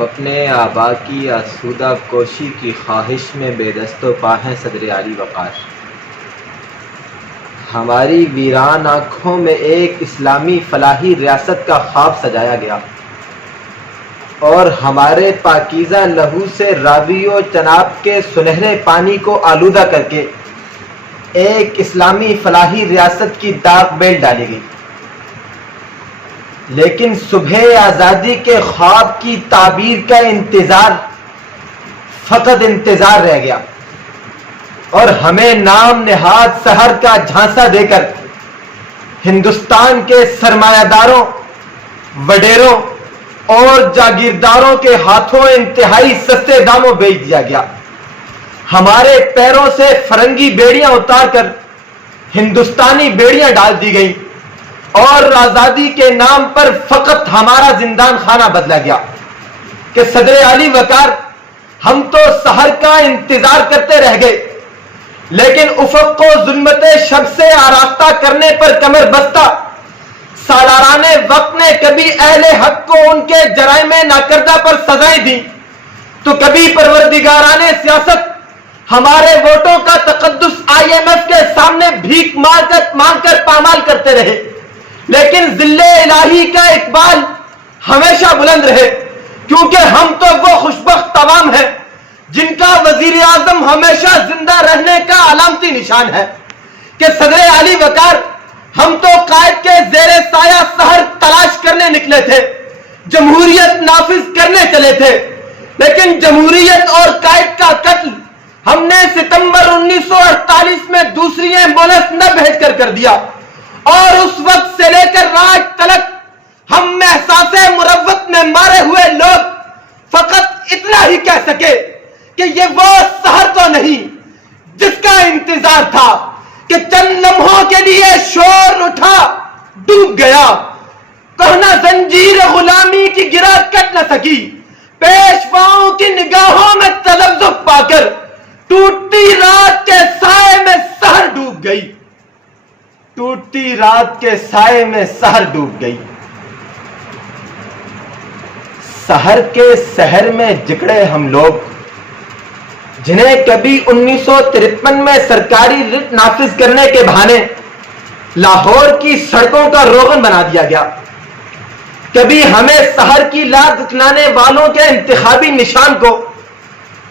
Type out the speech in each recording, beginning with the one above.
ہم اپنے آبا کی آسودہ کوشی کی خواہش میں بے دست و پا ہیں صدر عالی وقار۔ ہماری ویران آنکھوں میں ایک اسلامی فلاحی ریاست کا خواب سجایا گیا اور ہمارے پاکیزہ لہو سے راوی و چناب کے سنہرے پانی کو آلودہ کر کے ایک اسلامی فلاحی ریاست کی داغ بیل ڈالی گئی، لیکن صبح آزادی کے خواب کی تعبیر کا انتظار فقط انتظار رہ گیا اور ہمیں نام نہاد سحر کا جھانسا دے کر ہندوستان کے سرمایہ داروں، وڈیروں اور جاگیرداروں کے ہاتھوں انتہائی سستے داموں بیچ دیا گیا۔ ہمارے پیروں سے فرنگی بیڑیاں اتار کر ہندوستانی بیڑیاں ڈال دی گئیں اور آزادی کے نام پر فقط ہمارا زندان خانہ بدلا گیا کہ صدر عالی وقار ہم تو سحر کا انتظار کرتے رہ گئے، لیکن افق کو ظلمت شب سے آراستہ کرنے پر کمر بستہ سالاران وقت نے کبھی اہل حق کو ان کے جرائم ناکردہ پر سزائیں دی تو کبھی پروردگاران سیاست ہمارے ووٹوں کا تقدس IMF کے سامنے بھیک مانگ کر پامال کرتے رہے، لیکن ذل الہی کا اقبال ہمیشہ بلند رہے، کیونکہ ہم تو وہ خوشبخت عوام ہیں جن کا وزیر اعظم ہمیشہ زندہ رہنے کا علامتی نشان ہے کہ صدر عالی وقار ہم تو قائد کے زیر سایہ سحر تلاش کرنے نکلے تھے، جمہوریت نافذ کرنے چلے تھے، لیکن جمہوریت اور قائد کا قتل ہم نے ستمبر 1948 میں دوسری ایمبولینس نہ بھیج کر دیا، اور اس وقت سے لے کر آج تلک ہم احساس مروت میں مارے ہوئے لوگ فقط اتنا ہی کہہ سکے کہ یہ وہ سحر تو نہیں جس کا انتظار تھا کہ چند لمحوں کے لیے شور اٹھا ڈوب گیا، کہنا زنجیر غلامی کی گرہ کٹ نہ سکی، پیشواؤں کی نگاہوں میں تذبذب پا کر ٹوٹتی رات کے سائے میں سحر ڈوب گئی، ٹوٹتی رات کے سائے میں سحر ڈوب گئی۔ سحر کے سحر میں جکڑے ہم لوگ جنہیں کبھی 1953 میں سرکاری رٹ نافذ کرنے کے بہانے لاہور کی سڑکوں کا روغن بنا دیا گیا، کبھی ہمیں سحر کی لا دکھلانے والوں کے انتخابی نشان کو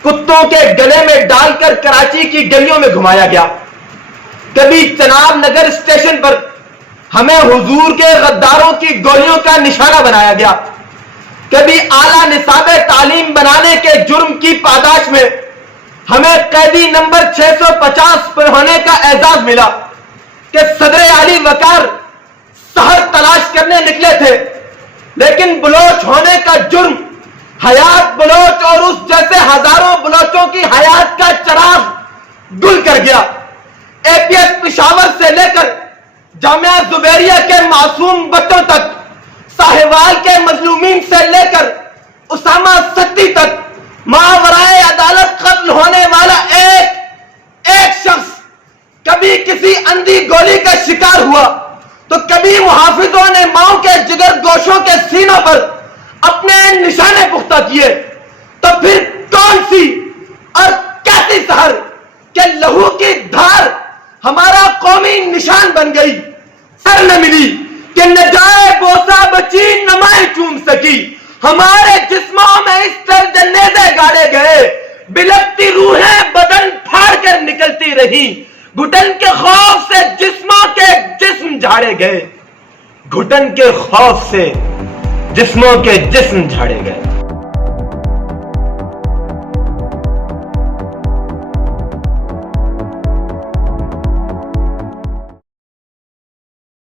کتوں کے گلے میں ڈال کر کراچی کی گلیوں میں گھمایا گیا، کبھی چناب نگر اسٹیشن پر ہمیں حضور کے غداروں کی گولیوں کا نشانہ بنایا گیا، کبھی اعلیٰ نصاب تعلیم بنانے کے جرم کی پاداش میں ہمیں قیدی نمبر 650 پر ہونے کا اعزاز ملا کہ صدر عالی وقار سحر تلاش کرنے نکلے تھے، لیکن بلوچ ہونے کا جرم حیات بلوچ اور اس جیسے ہزاروں بلوچوں کی حیات کا چراغ گل کر گیا۔ APS پشاور سے لے کر جامعہ زبیریہ کے معصوم بچوں تک، ساہیوال کے مظلومین سے لے کر اسامہ ستی تک، ماورائے عدالت قتل ہونے والا ایک شخص کبھی کسی اندھی گولی کا شکار ہوا تو کبھی محافظوں نے ماؤں کے جگر گوشوں کے سینوں پر اپنے نشانے پختہ کیے، تو پھر کون سی اور کیسی سحر کہ لہو کی دھار ہمارا قومی نشان بن گئی، سر نہ ملی کہ نہ جائے بوسا بچی نمائی چوم سکی، ہمارے جسموں میں اس طرح نیزے گاڑے گئے، بلکتی روحیں بدن پھاڑ کر نکلتی رہی، گھٹن کے خوف سے جسموں کے جسم جھاڑے گئے، گھٹن کے خوف سے جسموں کے جسم جھاڑے گئے۔